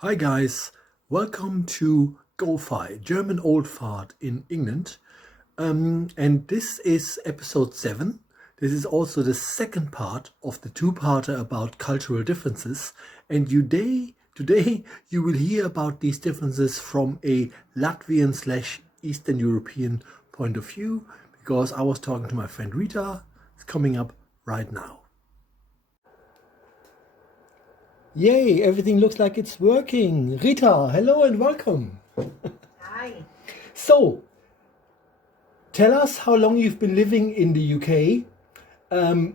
Hi guys, welcome to GOFIE, German Old Fart in England. And this is episode 7. This is also the second part of the two-parter about cultural differences. And today you will hear about these differences from a Latvian slash Eastern European point of view, because I was talking to my friend Rita. It's coming up right now. Yay, everything looks like it's working. Rita, hello and welcome. Hi. So, tell us how long you've been living in the UK. Um,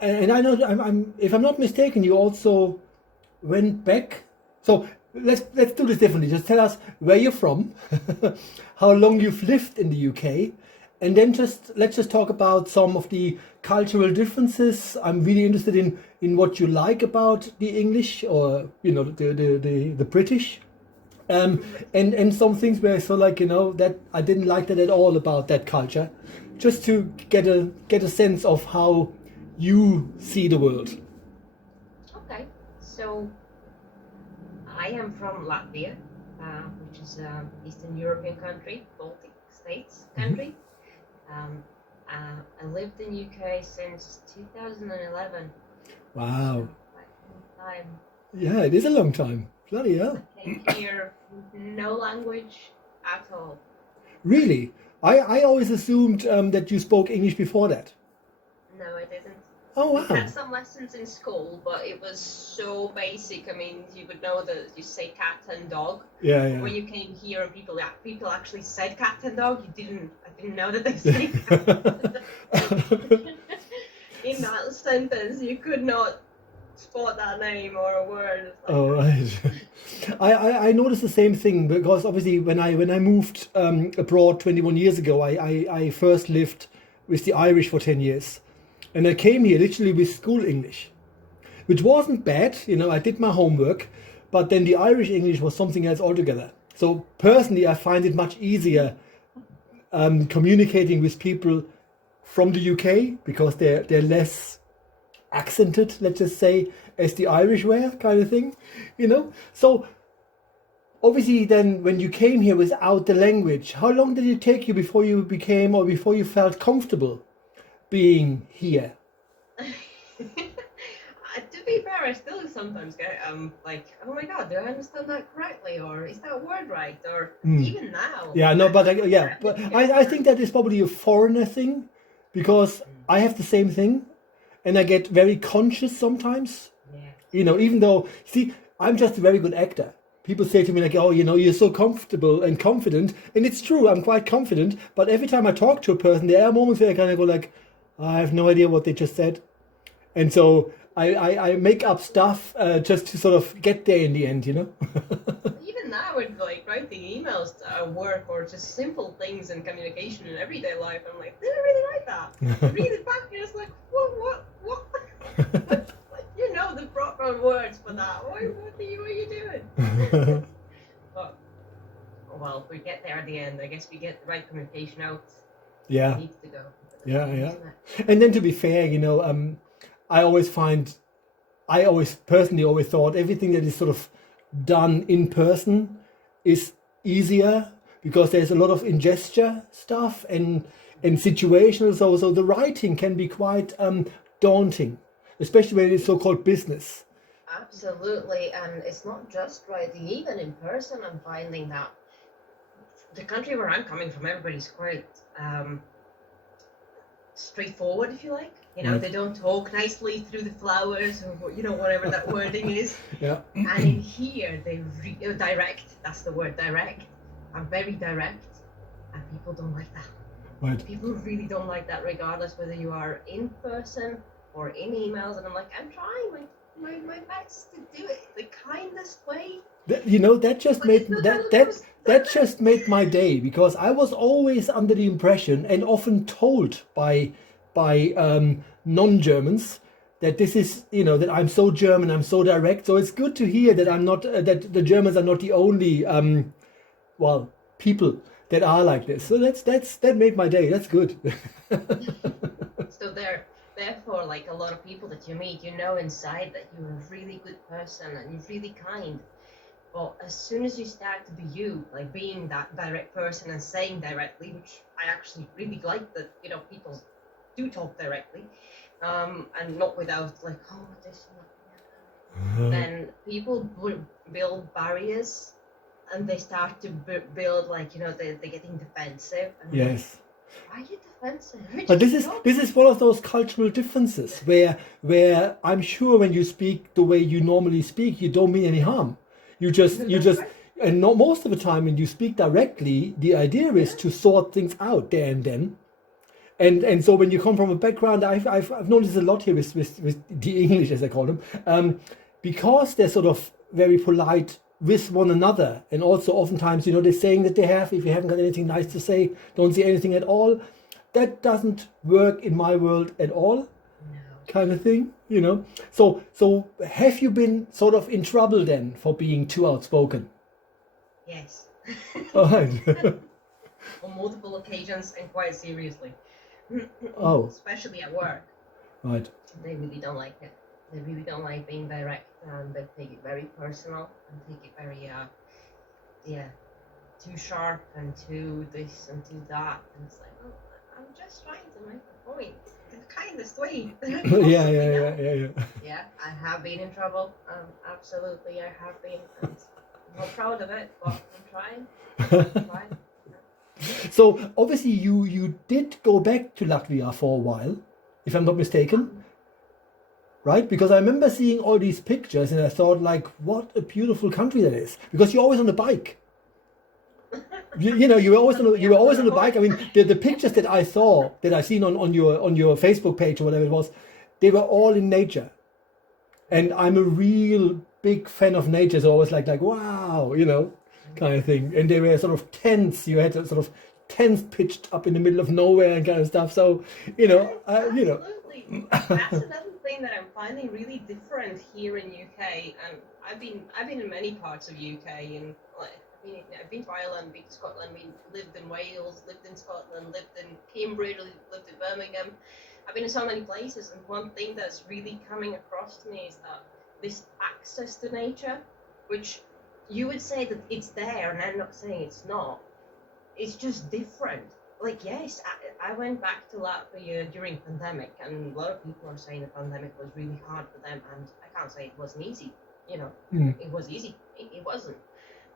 and I know, if I'm not mistaken, you also went back. So let's do this differently. Just tell us where you're from, how long you've lived in the UK, and then just let's just talk about some of the cultural differences. I'm really interested in what you like about the English or the British. And some things where I feel like that I didn't like that at all about that culture, just to get a sense of how you see the world. Okay. So I am from Latvia, which is an Eastern European country, Baltic states Mhm. country. Um, I lived in UK since 2011, so Wow. quite a long time. Yeah, it is a long time. Bloody I hell. came here with no language at all. Really? I always assumed that you spoke English before that. No, I didn't. Oh, We had wow. some lessons in school, but it was so basic. I mean, you would know that you say cat and dog, Yeah, but yeah. when you came here and people actually said cat and dog, you didn't. I didn't know that they say cat. In that sentence, you could not spot that name or a word. It's like, All right. I noticed the same thing because obviously when I moved abroad 21 years ago, I first lived with the Irish for 10 years. And I came here literally with school English, which wasn't bad. I did my homework, but then the Irish English was something else altogether. So personally, I find it much easier communicating with people from the UK because they're less accented, let's just say, as the Irish were, kind of thing. So obviously, then when you came here without the language, how long did it take you before you became or before you felt comfortable being here? to be fair, I still sometimes get like, oh my god, do I understand that correctly, or is that word right, or Mm. even now, Yeah, no, I but still yeah, get but get I words. think that is probably a foreigner thing because I have the same thing and I get very conscious sometimes. Yeah. Even though, see, I'm just a very good actor. People say to me like, "Oh, you're so comfortable and confident," and it's true. I'm quite confident, but every time I talk to a person, there are moments where I kind of go like, "I have no idea what they just said," and so I make up stuff just to sort of get there in the end. Even now, with like writing emails at work or just simple things in communication in everyday life, I'm like, did I really write that? You read it back, and it's like, what? Like, you know the proper words for that. What are you doing? But well, we get there at the end. I guess we get the right communication out where it Yeah, needs to go at the yeah, end, yeah. isn't it? And then to be fair, I always find I always personally always thought everything that is sort of done in person is easier because there's a lot of in gesture stuff and situational. So the writing can be quite daunting, especially when it's so-called business. Absolutely, and it's not just writing. Even in person, I'm finding that the country where I'm coming from, everybody's quite straightforward, if you like. Right. They don't talk nicely through the flowers or whatever that wording is. Yeah. And in here, they direct. That's the word, direct. I'm very direct, and people don't like that. Right. People really don't like that, regardless whether you are in person or in emails. And I'm like, I'm trying my best to do it the kindest way, That just but you made still get a that little that that just direct. made my day because I was always under the impression and often told by non-Germans that this is that I'm so German, I'm so direct. So it's good to hear that I'm not that the Germans are not the only well people that are like this. So that made my day. That's good. So therefore, like a lot of people that you meet, inside that you're a really good person and you're really kind. But as soon as you start to be you, like being that direct person and saying directly, which I actually really like that, people do talk directly, and not without like, oh, this and that, then people build barriers and they start to build like, they're getting defensive. And Yes. why are you defensive? But this is one of those cultural differences where I'm sure when you speak the way you normally speak, you don't mean any harm. You just and not most of the time when you speak directly, the idea is to sort things out there and then. And so when you come from a background, I've noticed a lot here with the English, as I call them, because they're sort of very polite with one another, and also oftentimes, they're saying that they have, if you haven't got anything nice to say, don't say anything at all. That doesn't work in my world at all, kind of thing, So have you been sort of in trouble then for being too outspoken? Yes. All right. On multiple occasions and quite seriously. Oh. Especially at work. Right. They really don't like it. They really don't like being direct, and they take it very personal and take it very, too sharp and too this and too that. And it's like, well, I'm just trying to make a point. The kindest way. Yeah. Yeah, I have been in trouble. Absolutely, I have been. And I'm not proud of it, but I'm trying. So obviously you did go back to Latvia for a while, if I'm not mistaken, right? Because I remember seeing all these pictures and I thought, like, what a beautiful country that is. Because you're always on the bike. You were always on the bike. I mean, the pictures that I seen on your Facebook page or whatever it was, they were all in nature. And I'm a real big fan of nature, so I was like wow, kind of thing. And they were sort of tents. You had sort of tents pitched up in the middle of nowhere and kind of stuff. So, Absolutely. That's another thing that I'm finding really different here in UK. And I've been in many parts of UK, and I've been to Ireland, been to Scotland, lived in Wales, lived in Scotland, lived in Cambridge, lived in Birmingham. I've been in so many places, and one thing that's really coming across to me is that this access to nature, which you would say that it's there, and I'm not saying it's not. It's just different. Like, yes, I went back to Latvia during pandemic, and a lot of people are saying the pandemic was really hard for them, and I can't say it wasn't easy. It was easy. It wasn't.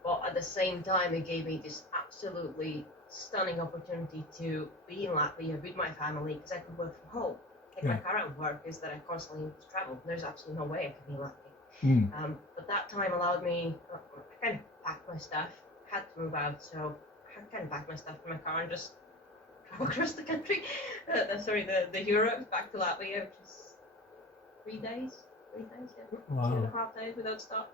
But at the same time, it gave me this absolutely stunning opportunity to be in Latvia with my family, because I could work from home. My current work is that I constantly need to travel. There's absolutely no way I can be in Latvia. But that time allowed me, I kind of packed my stuff, had to move out, so I kind of packed my stuff in my car and just drove across the country, the Europe, back to Latvia, which is 3 days, Wow. 2.5 days without stop.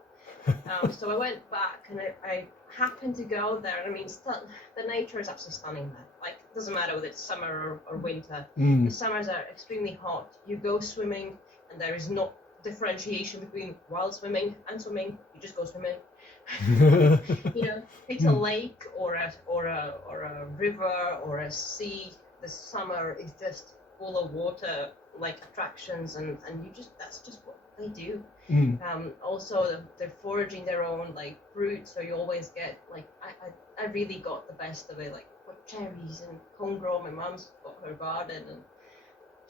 So I went back, and I happened to go there. I mean, the nature is absolutely stunning there. Like, it doesn't matter whether it's summer or winter. The summers are extremely hot. You go swimming, and there is no differentiation between wild swimming and swimming. You just go swimming. It's a lake or a river or a sea. The summer is just full of water, like attractions, and that's just what they do. Also, they're foraging their own like fruit, so you always get like I really got the best of it, like cherries and homegrown. My mom's got her garden, and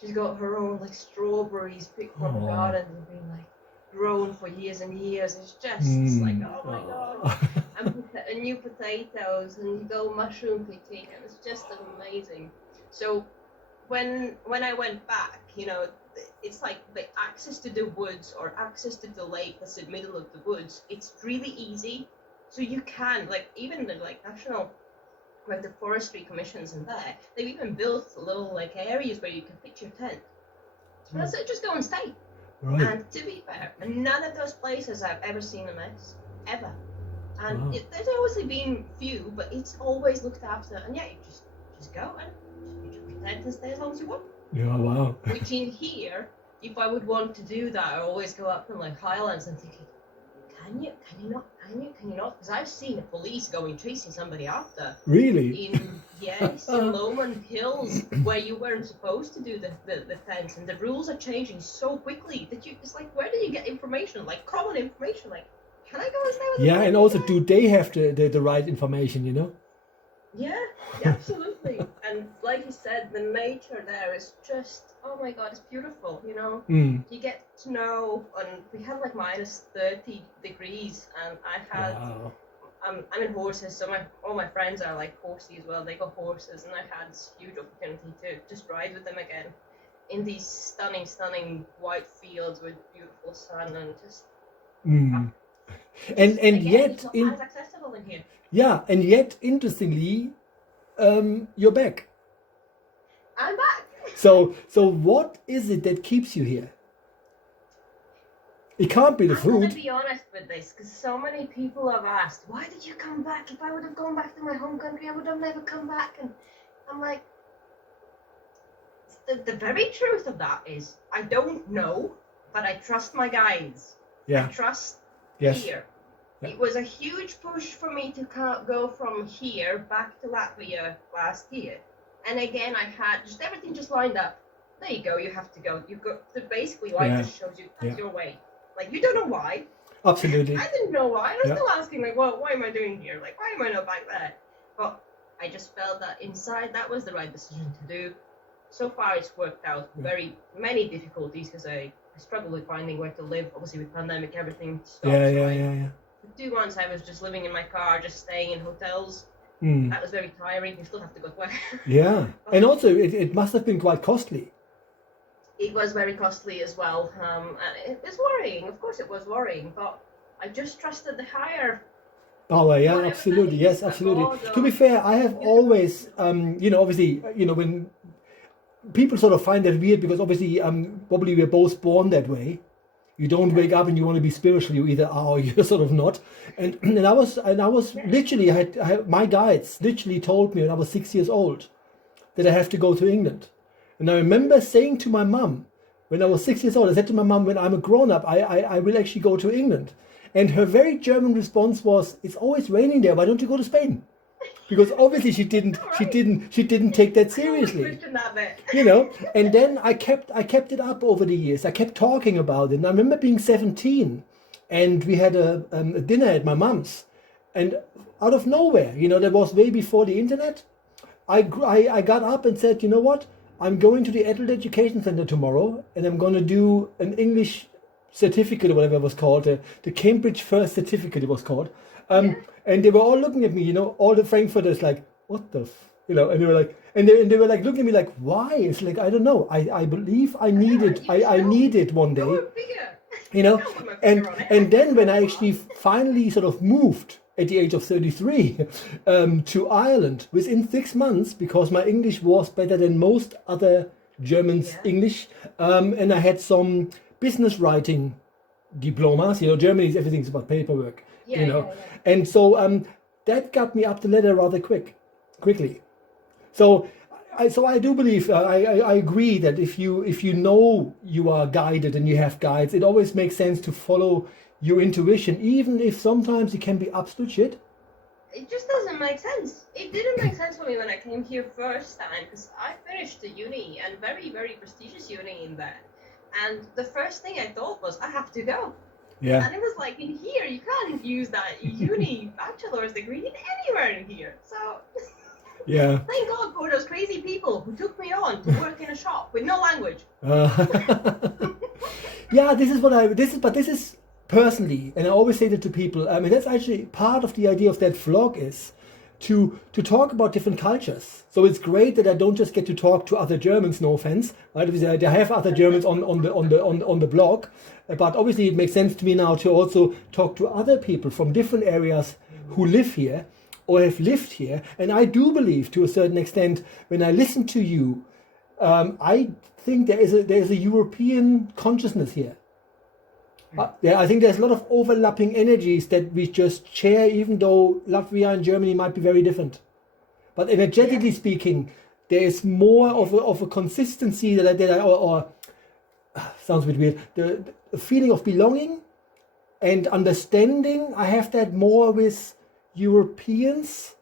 she's got her own like strawberries picked from her garden and been like grown for years and years. It's like, oh my god. And new potatoes, and you go mushroom picking, and it's just amazing. So when I went back, it's like the access to the woods or access to the lake that's in the middle of the woods, it's really easy. So you can, like, even the like national, like the forestry commissions in there, they've even built little like areas where you can pitch your tent. So just go and stay. Right. And to be fair, none of those places I've ever seen a mess, ever. And there's obviously been few, but it's always looked after. And you just go and you just pretend to stay as long as you want. Yeah, wow. Which in here, if I would want to do that, I always go up in like Highlands and thinking, can you not? Because I've seen the police going chasing somebody after. Really? In Lomond Hills, where you weren't supposed to do the tents, and the rules are changing so quickly that it's like, where do you get information? Like common information, like, can I go and stay with Yeah, them? and also, do they have the right information, you know? Yeah, absolutely. And like you said, the nature there is just, oh my God, it's beautiful, you know? Mm. You get to know, and we had like minus 30 degrees, and I had, Wow. I'm in horses, so all my friends are like horsey as well, they got horses, and I had this huge opportunity to just ride with them again in these stunning white fields with beautiful sun, and just, Mm. just And again, yet, it's not as accessible in here. yeah, and yet, interestingly, you're back. I'm back. So what is it that keeps you here? It can't be the I'm gonna food. be honest with this, because so many people have asked, why did you come back? If I would have gone back to my home country, I would have never come back. And I'm like, the very truth of that is, I don't know, but I trust my guides. Yeah. I trust Yes. here. Yeah. It was a huge push for me to go from here back to Latvia last year. And again, I had just everything just lined up. There you go, you have to go. You go. So basically, life Yeah. just shows you that's Yeah. your way. Like, you don't know why. Absolutely. I didn't know why. I was Yeah. still asking, like, well, why am I doing here? Like, why am I not back there? But I just felt that inside that was the right decision to do. So far, it's worked out. Yeah. Many difficulties, because I struggled with finding where to live. Obviously, with pandemic, everything stopped. Yeah, so yeah. For 2 months, I was just living in my car, just staying in hotels. Mm. That was very tiring. You still have to go to work. Yeah, and also it must have been quite costly. It was very costly as well. And it was worrying. Of course, it was worrying. But I just trusted the higher. Power, yeah, Whatever absolutely, that yes, is, absolutely. God, To be fair, I have always, obviously, when people sort of find that weird, because obviously, probably we're both born that way. You don't wake up and you want to be spiritual. You either are or you're sort of not. And I was literally, my guides literally told me when I was 6 years old that I have to go to England. And I remember saying to my mum, when I was 6 years old, I said to my mum, when I'm a grown up, I will actually go to England. And her very German response was, "It's always raining there. Why don't you go to Spain?" Because obviously she didn't take that seriously. And then I kept it up over the years. I kept talking about it. And I remember being 17, and we had a dinner at my mum's, and out of nowhere, that was way before the internet. I got up and said, you know what? I'm going to the Adult Education Center tomorrow, and I'm going to do an English certificate or whatever it was called, the Cambridge First Certificate it was called. And they were all looking at me, all the Frankfurters, like, what the, and they were like, and they were like looking at me like, why? It's like, I don't know. I believe I need it one day, and then when I actually finally sort of moved at the age of 33 to Ireland within 6 months, because my English was better than most other Germans' English, and I had some business writing diplomas. Germany's everything's about paperwork. And so that got me up the ladder rather quickly. So I do believe, I agree that if you know you are guided and you have guides, it always makes sense to follow your intuition, even if sometimes it can be absolute shit. It just doesn't make sense. It didn't make sense for me when I came here first time, because I finished the uni, and very, very prestigious uni in there. And the first thing I thought was, I have to go. Yeah. And it was like, in here, you can't use that uni bachelor's degree anywhere in here. So, yeah. Thank God for those crazy people who took me on to work in a shop with no language. Yeah, this is personally, and I always say that to people, that's actually part of the idea of that vlog, is to talk about different cultures. So it's great that I don't just get to talk to other Germans, no offense, right? I have other Germans on the blog, but obviously it makes sense to me now to also talk to other people from different areas who live here or have lived here. And I do believe, to a certain extent, when I listen to you, I think there is a European consciousness here. I think there's a lot of overlapping energies that we just share, even though Latvia and Germany might be very different. But energetically speaking, there is more of a consistency sounds a bit weird. The feeling of belonging and understanding, I have that more with Europeans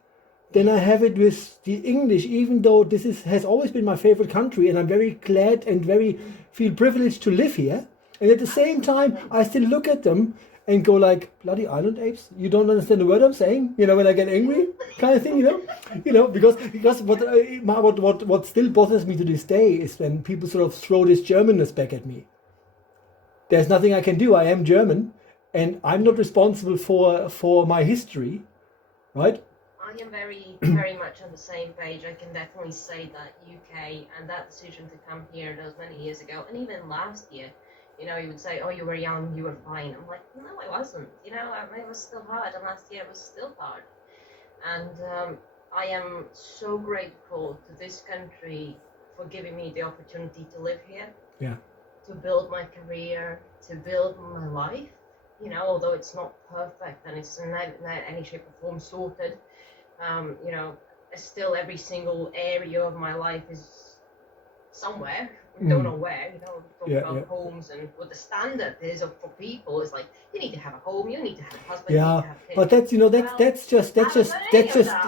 than I have it with the English, even though this has always been my favorite country, and I'm very glad and very feel privileged to live here. And at the same time, I still look at them and go like, bloody island apes, you don't understand the word I'm saying, when I get angry, kind of thing, because what still bothers me to this day is when people sort of throw this Germanness back at me. There's nothing I can do. I am German, and I'm not responsible for my history, right? I am very, very much on the same page. I can definitely say that UK and that decision to come here those many years ago, and even last year, you would say, oh, you were young, you were fine. I'm like, no, I wasn't. It was still hard, and last year it was still hard. And I am so grateful to this country for giving me the opportunity to live here. Yeah. To build my career, to build my life. Although it's not perfect and it's in any shape or form sorted. Still every single area of my life is somewhere. We don't know where. Talk about homes and what the standard is for people is like you need to have a home, you need to have a husband. Yeah, you need to have kids. But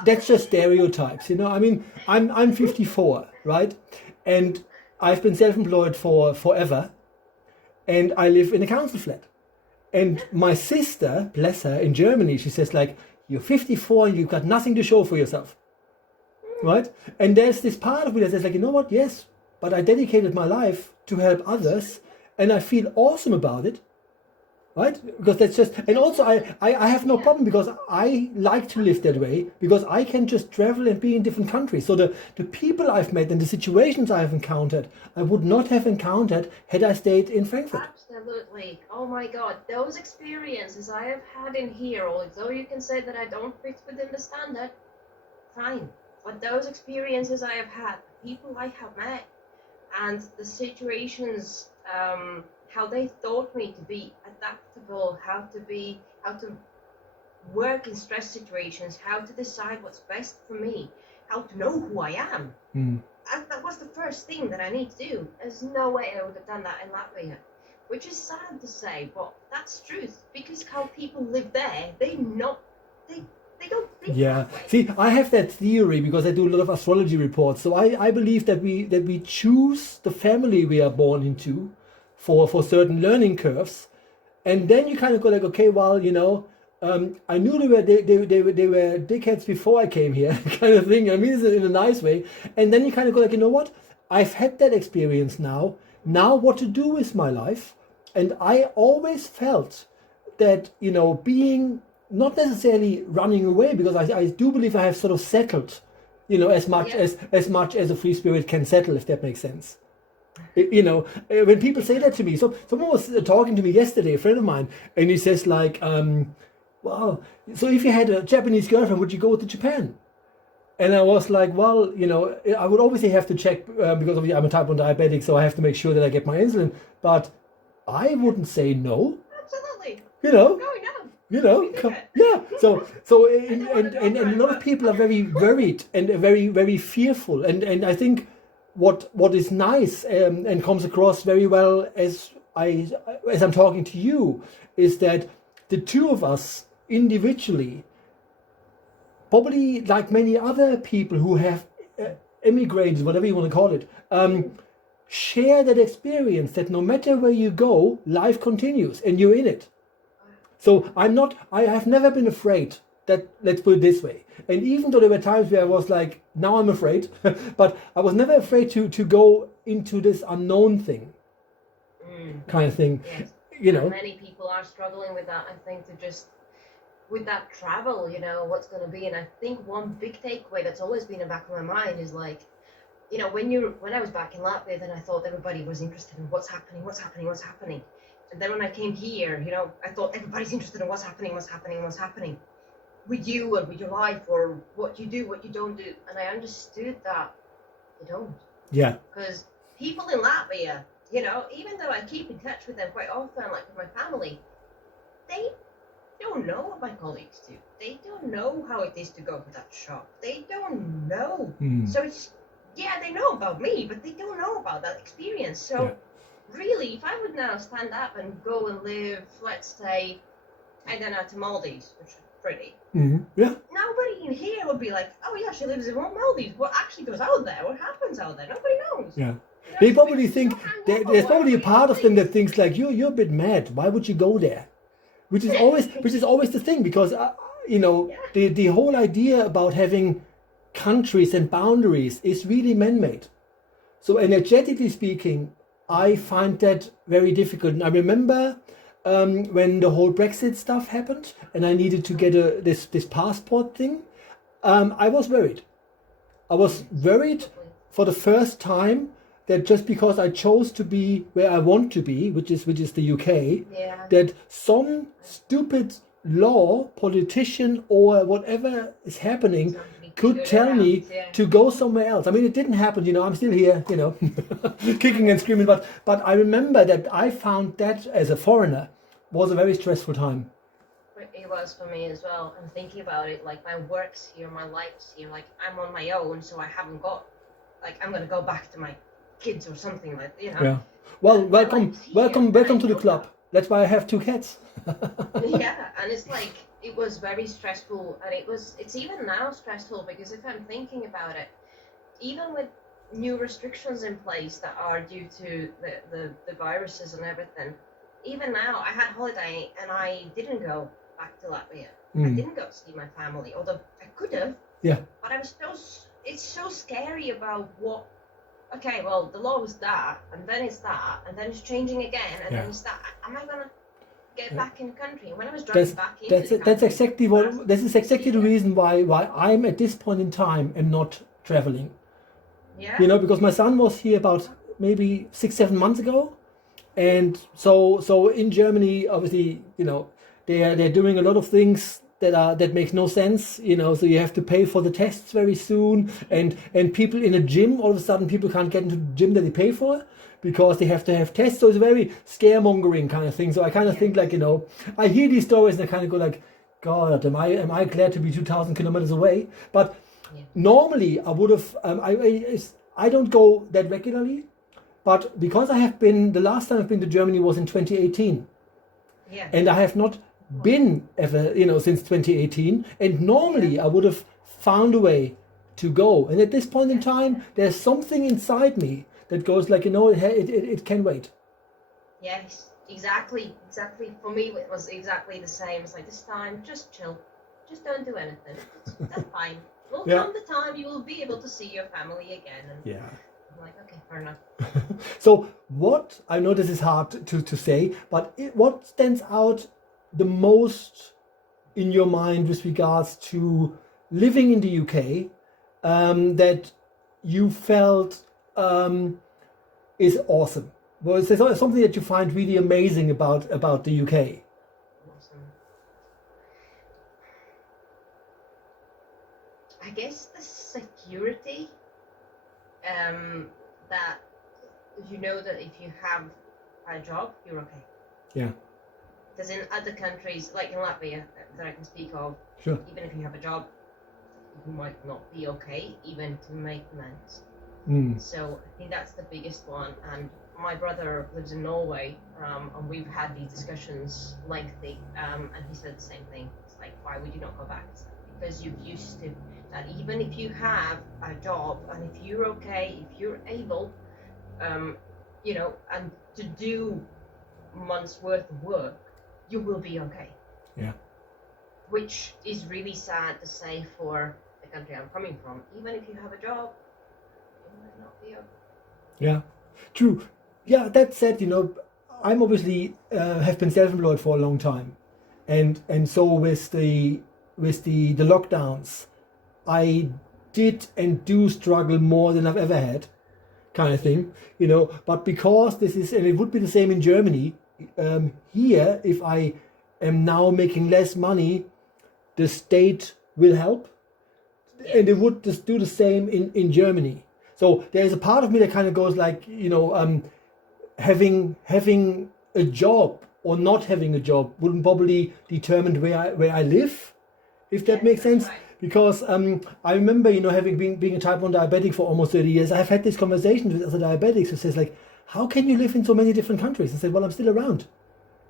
that's just stereotypes. I mean, I'm 54, right? And I've been self-employed for forever, and I live in a council flat. And my sister, bless her, in Germany, she says like, you're 54 and you've got nothing to show for yourself, right? And there's this part of me that says like, you know what? Yes, but I dedicated my life to help others, and I feel awesome about it, right? Because that's just, and also I have no problem because I like to live that way because I can just travel and be in different countries. So the people I've met and the situations I've encountered, I would not have encountered had I stayed in Frankfurt. Absolutely. Oh my God, those experiences I have had in here, although you can say that I don't fit within the standard, fine. But those experiences I have had, people I have met, and the situations, how they taught me to be adaptable, how to work in stress situations, how to decide what's best for me, how to know who I am. That was the first thing that I need to do. There's no way I would have done that in Latvia, which is sad to say, but that's truth. Because how people live there, they don't think that way. See, I have that theory because I do a lot of astrology reports. So I believe that we choose the family we are born into for certain learning curves, and then you kind of go like, okay, well, I knew they were dickheads before I came here, kind of thing. I mean, it's in a nice way. And then you kind of go like, you know what? I've had that experience now. Now, what to do with my life? And I always felt that being not necessarily running away, because I do believe I have sort of settled, as much as a free spirit can settle, if that makes sense. When people say that to me, so someone was talking to me yesterday, a friend of mine, and he says like, well, so if you had a Japanese girlfriend, would you go to Japan? And I was like, well, I would obviously have to check because obviously I'm a type 1 diabetic, so I have to make sure that I get my insulin. But I wouldn't say no. Absolutely. No. Yeah. So and a lot of people are very worried and very, very fearful. And I think what is nice and comes across very well as I'm talking to you is that the two of us individually, probably like many other people who have emigrated, whatever you want to call it, share that experience that no matter where you go, life continues and you're in it. So I have never been afraid that, let's put it this way. And even though there were times where I was like, now I'm afraid, but I was never afraid to go into this unknown thing, kind of thing. Yes. Many people are struggling with that, I think, with that travel, what's going to be. And I think one big takeaway that's always been in the back of my mind is like, when I was back in Latvia, then I thought everybody was interested in what's happening. And then when I came here, I thought everybody's interested in what's happening with you and with your life, or what you do, what you don't do. And I understood that you don't. Yeah. Because people in Latvia, even though I keep in touch with them quite often, like with my family, they don't know what my colleagues do. They don't know how it is to go to that shop. They don't know. So it's, they know about me, but they don't know about that experience. So really, if I would now stand up and go and live, let's say, I don't know, to Maldives, which is pretty. Yeah. Nobody in here would be like, oh yeah, she lives in Maldives. What actually goes out there? What happens out there? Nobody knows. Yeah. They probably think, there's probably a part of them that thinks like, you're a bit mad. Why would you go there? which is always the thing, because the whole idea about having countries and boundaries is really man-made. So energetically speaking, I find that very difficult. And I remember when the whole Brexit stuff happened and I needed to get this passport thing, I was worried. I was worried for the first time that just because I chose to be where I want to be, which is the UK, that some stupid law, politician or whatever is happening could tell me to go somewhere else. I mean, it didn't happen, I'm still here, kicking and screaming, but I remember that I found that as a foreigner was a very stressful time. It was for me as well. I'm thinking about it, like my work's here, my life's here, like I'm on my own, so I haven't got, like I'm gonna go back to my kids or something like, Yeah. Well, welcome to the club. That's why I have 2 cats. Yeah, and it's like, it was very stressful, and it's even now stressful, because if I'm thinking about it, even with new restrictions in place that are due to the viruses and everything, even now I had holiday and I didn't go back to Latvia. I didn't go to see my family, although I could have. Yeah. But it's so scary about okay, well, the law was that, and then it's that, and then it's changing again, and then it's that. Am I gonna get back in the country? When I was driving back into the country, this is exactly the reason why I'm at this point in time am not traveling. Yeah. Because my son was here about maybe 6-7 months ago, and so in Germany, obviously, they're doing a lot of things that makes no sense, so you have to pay for the tests very soon, and people in a gym, all of a sudden people can't get into the gym that they pay for because they have to have tests. So it's a very scaremongering kind of thing. So I kind of think, like, I hear these stories and I kind of go like, God, am I glad to be 2,000 kilometers away? But normally I would have, I don't go that regularly, but because the last time I've been to Germany was in 2018. Yeah. And I have not been ever, since 2018, and normally I would have found a way to go, and at this point in time there's something inside me that goes like, it can wait. Yes, exactly. For me it was exactly the same. It's like, this time just chill, just don't do anything, that's fine. Will come the time you will be able to see your family again. And I'm like, okay, fair enough. So what, I know this is hard to say, but what stands out the most in your mind with regards to living in the UK, that you felt is awesome? Was there something that you find really amazing about the UK? Awesome. I guess the security, that that if you have a job, you're okay. Yeah. Because in other countries, like in Latvia, that I can speak of, even if you have a job, you might not be okay, even to make amends. So I think that's the biggest one. And my brother lives in Norway, and we've had these discussions lengthy, and he said the same thing. It's like, why would you not go back? Because you're used to that. Even if you have a job, and if you're okay, if you're able, and to do months worth of work, you will be okay. Yeah. Which is really sad to say for the country I'm coming from. Even if you have a job, you might not be okay. Yeah, true. Yeah, that said, I'm obviously have been self-employed for a long time, and so with the lockdowns, I did and do struggle more than I've ever had, kind of thing, But because this is, and it would be the same in Germany. Here, if I am now making less money, the state will help, and it would just do the same in Germany. So there is a part of me that kind of goes like, having a job or not having a job wouldn't probably determine where I live, if that makes sense. Right. Because I remember, having being a type 1 diabetic for almost 30 years, I've had this conversation with other diabetics who says like, how can you live in so many different countries? I said, well, I'm still around.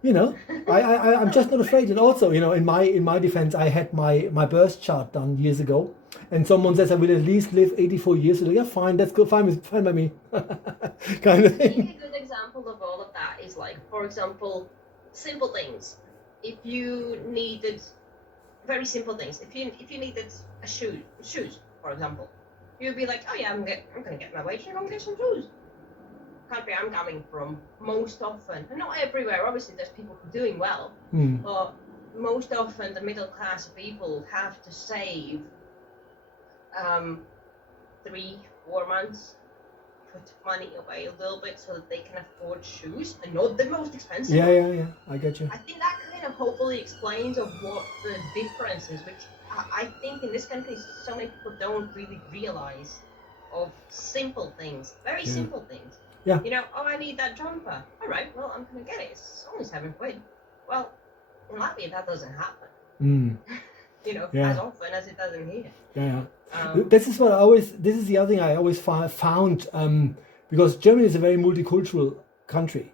I'm just not afraid. And also, in my defense, I had my birth chart done years ago, and someone says I will at least live 84 years. So yeah, fine, that's good, fine by me, kind of thing. I think a good example of all of that is like, for example, simple things. if you needed very simple things, if you needed shoes, for example, you'd be like, oh yeah, I'm gonna get my wage and go and get some shoes. Country I'm coming from, most often, and not everywhere, obviously there's people who are doing well, but most often the middle class people have to save 3-4 months, put money away a little bit so that they can afford shoes, and not the most expensive. Yeah, I get you. I think that kind of hopefully explains of what the difference is, which I think in this country so many people don't really realize, of simple things, very simple things. Yeah. You know, oh, I need that jumper. All right, well, I'm gonna get it. It's only £7. Well, in Latvia that doesn't happen. You know, as often as it does in here. Yeah. This is the other thing I always found, because Germany is a very multicultural country.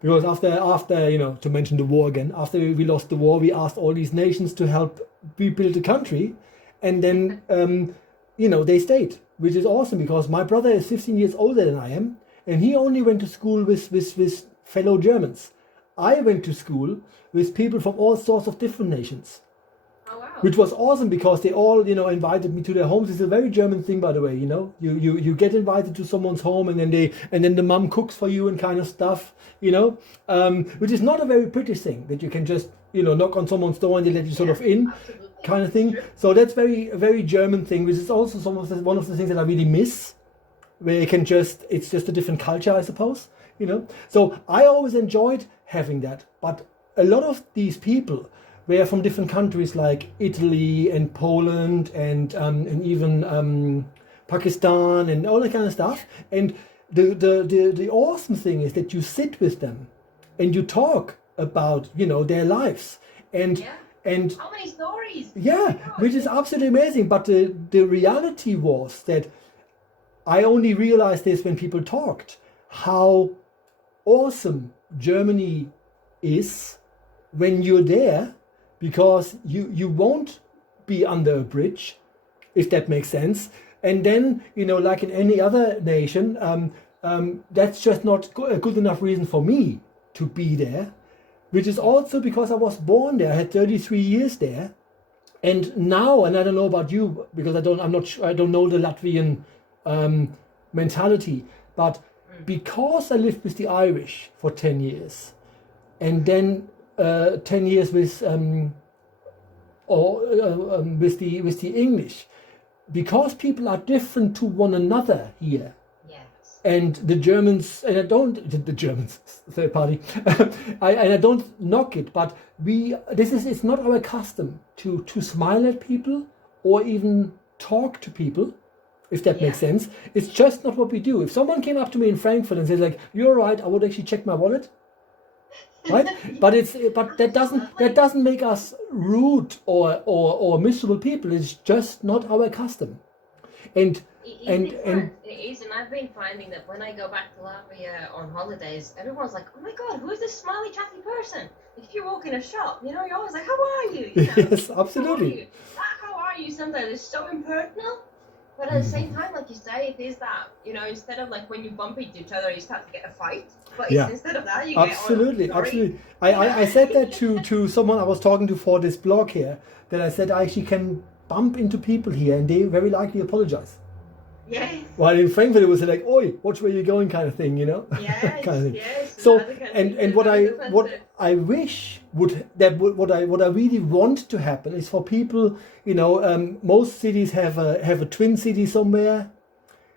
Because after, you know, to mention the war again, after we lost the war, we asked all these nations to help rebuild the country, and then, you know, they stayed, which is awesome, because my brother is 15 years older than I am, and he only went to school with fellow Germans. I went to school with people from all sorts of different nations. Oh, wow. Which was awesome, because they all, you know, invited me to their homes. It's a very German thing, by the way. You know, you get invited to someone's home, and then the mum cooks for you and kind of stuff. You know, which is not a very British thing, that you can just, you know, knock on someone's door and they let you sort of in, kind of thing. So that's a very German thing, which is also one of the things that I really miss, where you can it's just a different culture, I suppose. You know, so I always enjoyed having that, but a lot of these people were from different countries like Italy and Poland and even Pakistan and all that kind of stuff. And the awesome thing is that you sit with them and you talk about, you know, their lives and how many stories? Yeah, which is absolutely amazing. But the reality was that I only realized this when people talked, how awesome Germany is when you're there, because you won't be under a bridge, if that makes sense. And then, you know, like in any other nation, that's just not a good enough reason for me to be there, which is also because I was born there. I had 33 years there. And now, and I don't know about you, because I don't know the Latvian mentality, but because I lived with the Irish for 10 years, and then 10 years with the English, because people are different to one another here. Yes. And the Germans, and the Germans, third party, I don't knock it, but it's not our custom to smile at people or even talk to people, if that makes sense. It's just not what we do. If someone came up to me in Frankfurt and says like, "You're right," I would actually check my wallet. Right, but that doesn't make us rude or miserable people. It's just not our custom, and it is, and I've been finding that when I go back to Latvia on holidays, everyone's like, "Oh my God, who's this smiley, chatty person?" If you walk in a shop, you know, you're always like, "How are you?" You know, yes, absolutely. How are you? Sometimes it's so impersonal. But at the same time, like you say, it is that, you know, instead of like when you bump into each other, you start to get a fight. But instead of that, you absolutely, get on. Absolutely. I said that to someone I was talking to for this blog here, that I said I actually can bump into people here and they very likely apologize. Yes. While in Frankfurt it was like, "Oi, watch where you're going," kind of thing, you know. Yes. kind of thing. Yes. So and what I wish what I really want to happen is for people, you know, most cities have a twin city somewhere,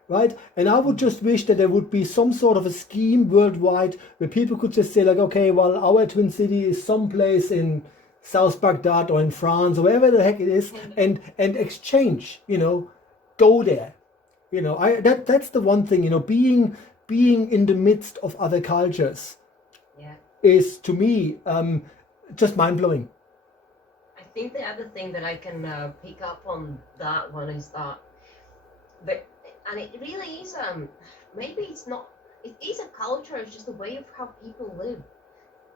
right? And I would just wish that there would be some sort of a scheme worldwide where people could just say like, okay, well, our twin city is someplace in South Baghdad or in France or wherever the heck it is, and exchange, you know, go there. You know, that's the one thing, you know, being in the midst of other cultures is, to me, just mind-blowing. I think the other thing that I can pick up on that one is that, and it really is, maybe it is a culture, it's just a way of how people live.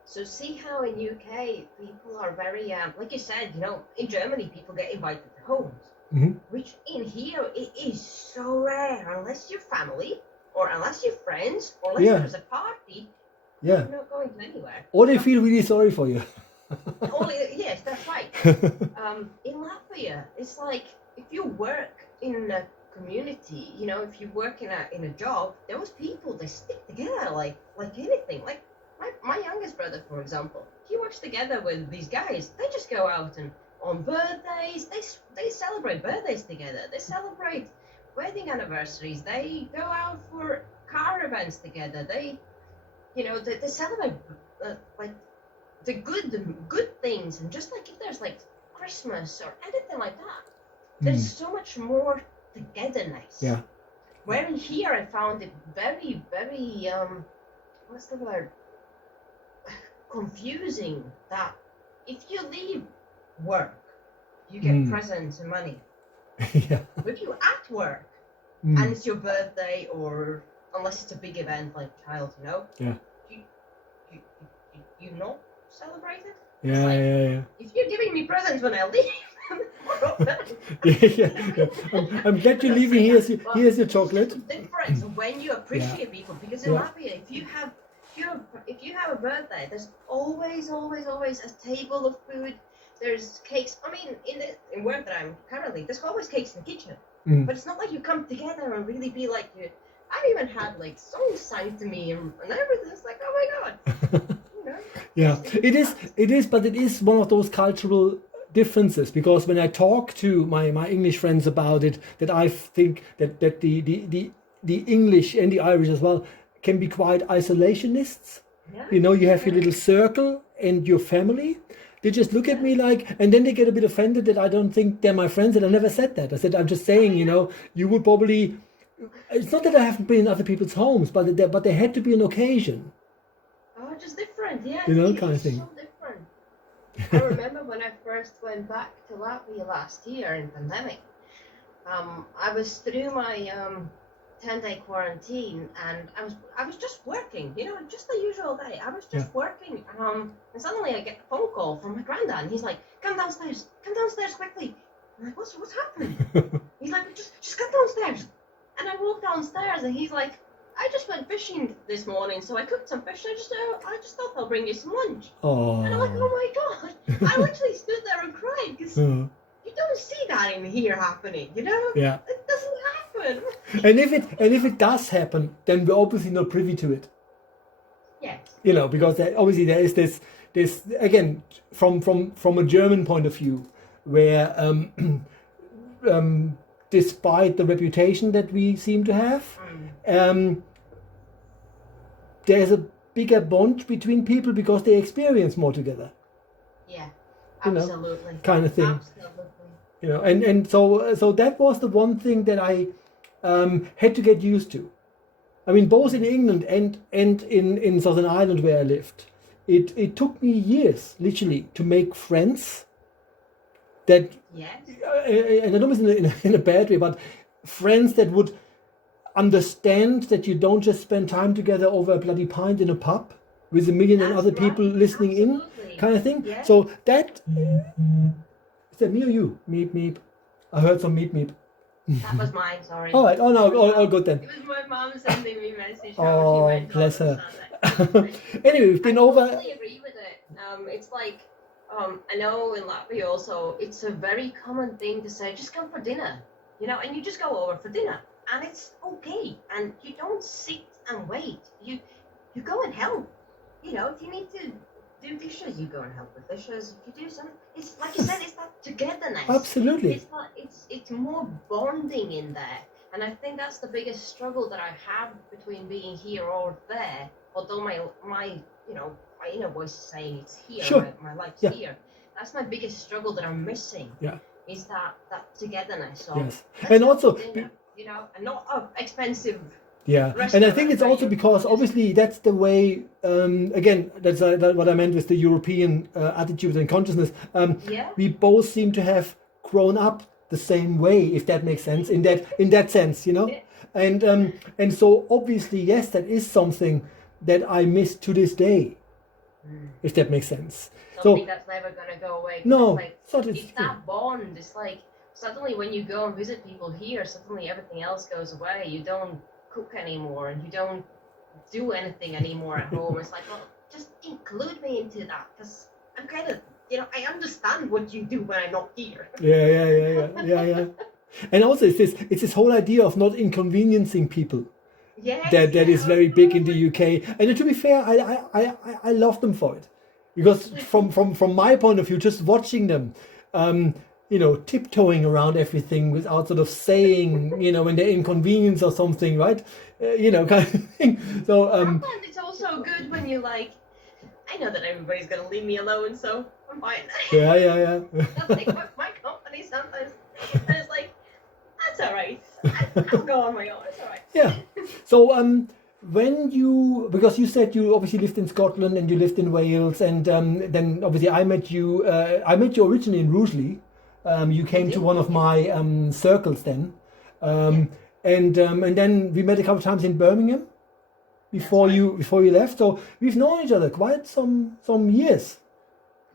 So see how in UK people are very, like you said, you know, in Germany people get invited to homes. Mm-hmm. Which in here it is so rare, unless you're family or unless you're friends or unless there's a party. You're not going to anywhere. Or they feel really sorry for you. Yes, that's right. In Latvia, it's like if you work in a community, if you work in a job, those people they stick together like anything. Like my youngest brother, for example, he works together with these guys. They just go out and on birthdays, they celebrate birthdays together. They celebrate wedding anniversaries. They go out for car events together. They celebrate like the good things, and just like if there's like Christmas or anything like that, there's so much more togetherness. Yeah. Where in here I found it very, very what's the word? Confusing that if you leave work, you get presents and money. Yeah. But if you at work and it's your birthday, or unless it's a big event like child, Yeah. you not celebrate it. Yeah, like, yeah. If you're giving me presents when I leave, yeah. I'm glad you're leaving. Here's your chocolate. There's a difference when you appreciate people, because in Latvia, if you have a birthday, there's always a table of food. There's cakes. I mean, in work that I'm currently, there's always cakes in the kitchen. But it's not like you come together and really be like you. I've even had like songs sang to me and everything. It's like, oh my god. Yeah, it is, but it is one of those cultural differences, because when I talk to my English friends about it, that I think that the English and the Irish as well can be quite isolationists. Yeah. You have your little circle and your family. They just look at me like, and then they get a bit offended that I don't think they're my friends, and I never said that. I said, I'm just saying, you would probably, it's not that I haven't been in other people's homes, but there had to be an occasion. Oh, just different, yeah. Kind of thing. So different. I remember when I first went back to Latvia last year in pandemic. I was through my 10-day quarantine, and I was just working, just the usual day. I was just working, and suddenly I get a phone call from my granddad, and he's like, come downstairs quickly. I'm like, what's happening? He's like, just come downstairs. And I walked downstairs, and he's like, I just went fishing this morning, so I cooked some fish. I just thought I'll bring you some lunch. Oh. And I'm like, oh my god! I literally stood there and cried, because you don't see that in here happening, Yeah. It doesn't happen. And if it does happen, then we're obviously not privy to it. Yes. Because obviously there is this again from a German point of view, where despite the reputation that we seem to have, there's a bigger bond between people because they experience more together. Yeah, absolutely. Kind of thing. Absolutely. And so that was the one thing that I had to get used to. I mean, both in England and in Southern Ireland where I lived, it took me years, literally, to make friends. That, and I don't mean in a bad way, but friends that would understand that you don't just spend time together over a bloody pint in a pub with a million and other people listening in, kind of thing. Yeah. So that, is that me or you? Meep, meep. I heard some meep, meep. That was mine, sorry. All right, oh no, all good then. It was my mom sending me a message. Oh, bless her. Anyway, we've been over. I totally agree with it. It's like, I know in Latvia also, it's a very common thing to say, just come for dinner, and you just go over for dinner, and it's okay, and you don't sit and wait. You go and help. If you need to do dishes, you go and help with dishes. If you do something, it's like you said, it's that togetherness. Absolutely. It's more bonding in there, and I think that's the biggest struggle that I have between being here or there. Although my inner voice is saying it's here, Sure. my life's Yeah. here. That's my biggest struggle that I'm missing. Yeah. Is that togetherness. Yes. And also, dinner, and not expensive. yeah, and I think it's also because obviously that's the way. Again, that's what I meant with the European attitude and consciousness. We both seem to have grown up the same way, if that makes sense. In that sense, Yeah. and so obviously, yes, that is something that I miss to this day, if that makes sense. Something that's never gonna go away. No, it's that bond. It's like suddenly when you go and visit people here, suddenly everything else goes away. You don't cook anymore, and you don't do anything anymore at home. It's like, well, just include me into that, because I'm kind of, I understand what you do when I'm not here. Yeah. And also, it's this whole idea of not inconveniencing people. Yes, That is very big in the absolutely. UK. And to be fair, I love them for it, because from my point of view, just watching them, tiptoeing around everything without sort of saying, when they're inconvenienced or something, right? Kind of thing. So Sometimes it's also good when you like, I know that everybody's gonna leave me alone, so I'm fine. yeah. That's like my company sometimes. And it's like, that's alright. I'll go on my own, it's alright. Yeah. So when because you said you obviously lived in Scotland and you lived in Wales, and then obviously I met you originally in Rugeley. You came to one of my circles then, and then we met a couple of times in Birmingham before you left. So we've known each other quite some years,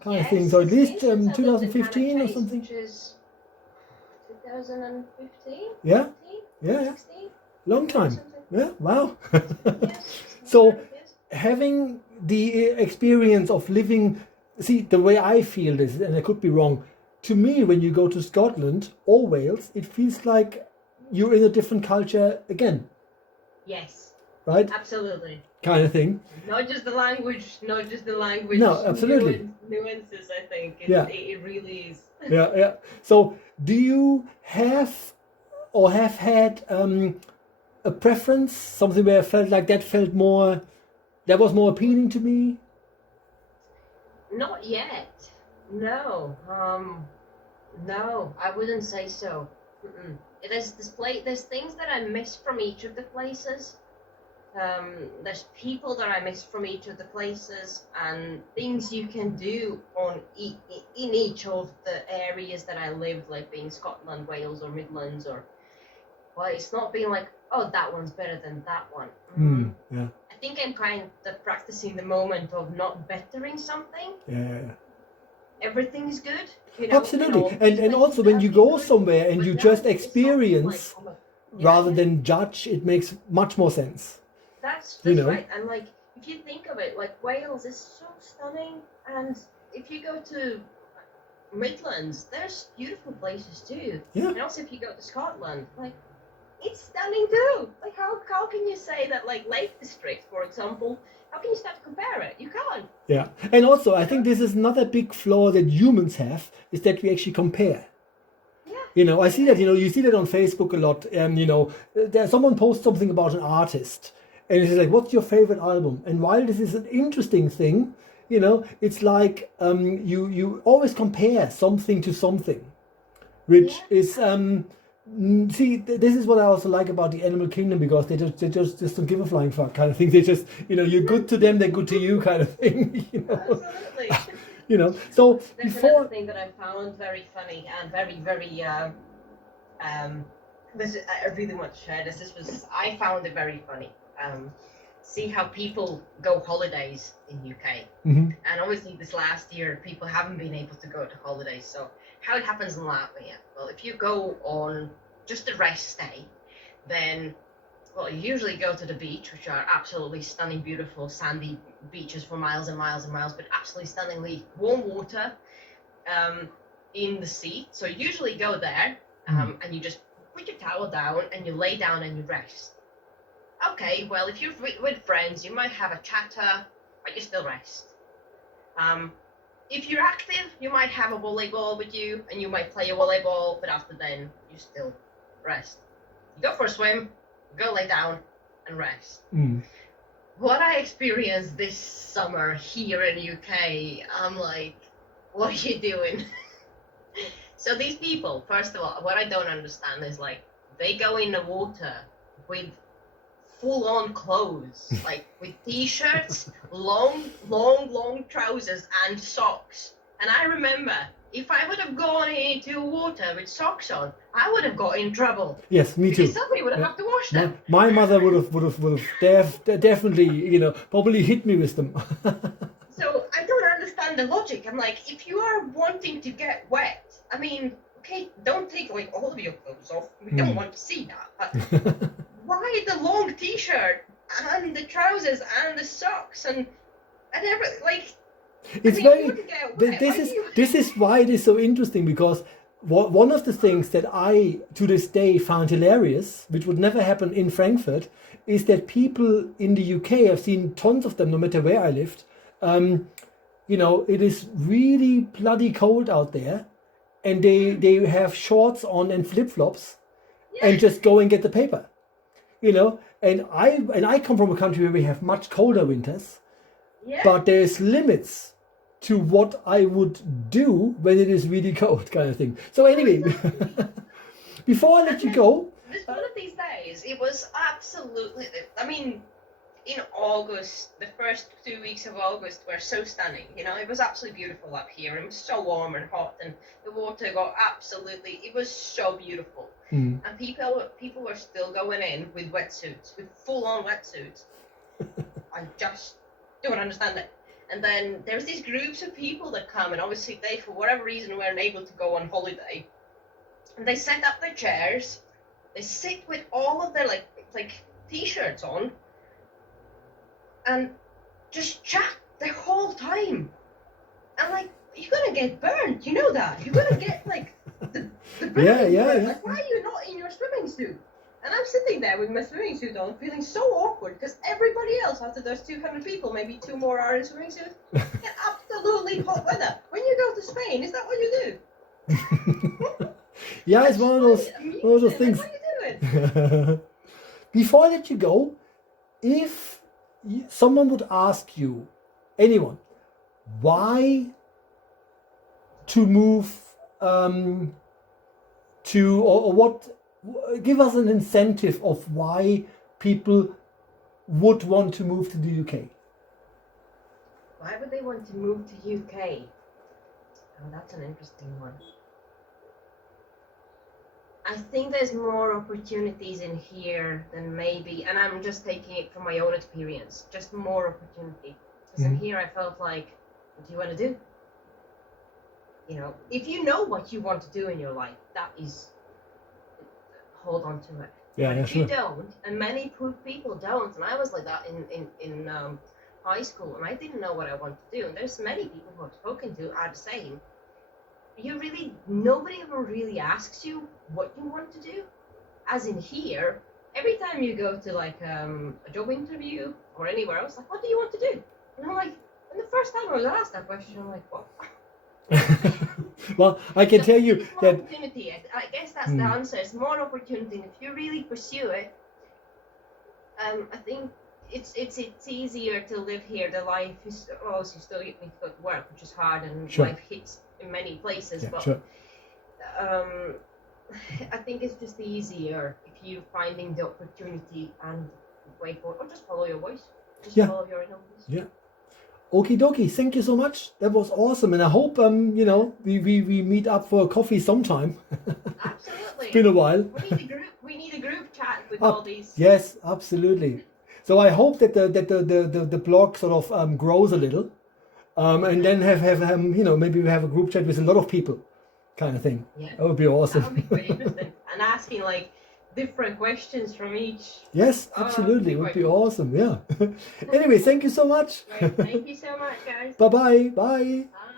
kind of thing. So at least 2015 or something. Which is 2015. Yeah. 16? Long time. Something. Yeah. Wow. Yes. So having the experience of living, see, the way I feel this, and I could be wrong, to me, when you go to Scotland or Wales, it feels like you're in a different culture again. Yes. Right? Absolutely. Kind of thing. Not just the language. No, absolutely. Nuances, I think. It really is. Yeah. So do you have or have had a preference, something where I felt like that was more appealing to me? Not yet. No. No, I wouldn't say so. Mm-mm. There's things that I miss from each of the places. There's people that I miss from each of the places, and things you can do in each of the areas that I lived, like being Scotland, Wales, or Midlands, well, it's not being like, oh, that one's better than that one. Yeah. I think I'm kind of practicing the moment of not bettering something. Yeah. Everything is good. Absolutely. And also when you go somewhere and you just experience rather than judge, it makes much more sense. That's right. And like, if you think of it, like Wales is so stunning, and if you go to Midlands, there's beautiful places too. Yeah. And also if you go to Scotland, like, it's stunning too. Like, how can you say that, like, Lake District, for example, how can you start to compare it? You can't. Yeah. And also, I think this is another big flaw that humans have, is that we actually compare. Yeah. I see that, you see that on Facebook a lot. Someone posts something about an artist, and it's like, what's your favorite album? And while this is an interesting thing, it's like you always compare something to something, which is see, this is what I also like about the animal kingdom, because they just don't give a flying fuck kind of thing. They just, you're good to them, they're good to you kind of thing. Absolutely. So there's another thing that I found very funny and very, very I really want to share this. I found it very funny. See how people go holidays in UK. Mm-hmm. And obviously this last year people haven't been able to go to holidays. So how it happens in Latvia? Well, if you go on just a rest day, then you usually go to the beach, which are absolutely stunning, beautiful sandy beaches for miles and miles and miles, but absolutely stunningly warm water in the sea. So you usually go there and you just put your towel down and you lay down and you rest. Okay, well, if you're with friends, you might have a chatter, but you still rest. If you're active, you might have a volleyball with you, and you might play a volleyball, but after then, you still rest. You go for a swim, go lay down, and rest. What I experienced this summer here in UK, I'm like, what are you doing? So these people, first of all, what I don't understand is, like, they go in the water with full-on clothes, like with t-shirts, long trousers and socks. And I remember, if I would have gone into water with socks on, I would have got in trouble. Yes, me too. Because somebody would have to wash them. My mother would have definitely, probably hit me with them. So I don't understand the logic. I'm like, if you are wanting to get wet, I mean, okay, don't take like all of your clothes off. We don't want to see that. But why the long t-shirt and the trousers and the socks and everything? Like, It's mean, very. you wouldn't get away. This is why it is so interesting, because one of the things that I to this day found hilarious, which would never happen in Frankfurt, is that people in the UK, I've seen tons of them, no matter where I lived. You know, it is really bloody cold out there, and they have shorts on and flip flops, and just go and get the paper. You know, and I come from a country where we have much colder winters, but there's limits to what I would do when it is really cold, kind of thing. So anyway, before I let you go, this one of these days, it was absolutely. I mean, in August, the first 2 weeks of August were so stunning. You know, it was absolutely beautiful up here. It was so warm and hot, and the water got absolutely. It was so beautiful, and people were still going in with wetsuits, with full-on wetsuits. I just don't understand it. And then there's these groups of people that come, and obviously they, for whatever reason, weren't able to go on holiday. And they set up their chairs. They sit with all of their like t-shirts on, and just chat the whole time. And like, you're gonna get burned. You know that. You're gonna get like the burn. Yeah. Like, why are you not in your swimming suit? And I'm sitting there with my swimming suit on, feeling so awkward, because everybody else, after those 200 people, maybe 2 more are in swimming suits, get absolutely hot weather. When you go to Spain, is that what you do? Yeah, it's one of those things. Like, what are you doing? Before I let you go, if someone would ask you, anyone, why to move to, or what, give us an incentive of why people would want to move to the UK. Why would they want to move to UK? Oh, that's an interesting one. I think there's more opportunities in here than maybe, and I'm just taking it from my own experience, just more opportunity. Because in here I felt like, what do you want to do? You know, if you know what you want to do in your life, that is, hold on to it. Yeah, but yeah, if sure. you don't, and many people don't, and I was like that in high school, and I didn't know what I wanted to do, and there's many people who I've spoken to are the same. Nobody ever really asks you what you want to do. As in here, every time you go to like a job interview or anywhere else, like, what do you want to do? And I'm like, and the first time I was asked that question, I'm like, what? Well, I can tell you that opportunity. I guess that's the answer. It's more opportunity, and if you really pursue it, I think it's easier to live here. The life is, obviously, you still need to go to work, which is hard, and life hits in many places. But I think it's just easier if you finding the opportunity and wait for, or just follow your voice. Just follow your inner voice. Yeah. Okie dokie, thank you so much. That was awesome, and I hope you know, we meet up for a coffee sometime. Absolutely. It's been a while. We need a group chat with all these. Yes, absolutely. So I hope that the blog sort of grows a little, and then have you know, maybe we have a group chat with a lot of people, kind of thing. Yeah. That would be awesome. That would be pretty interesting. And asking like different questions from each. Yes, absolutely. It would be awesome. Yeah. Anyway, thank you so much. Great. Thank you so much, guys. Bye-bye. Bye. Bye.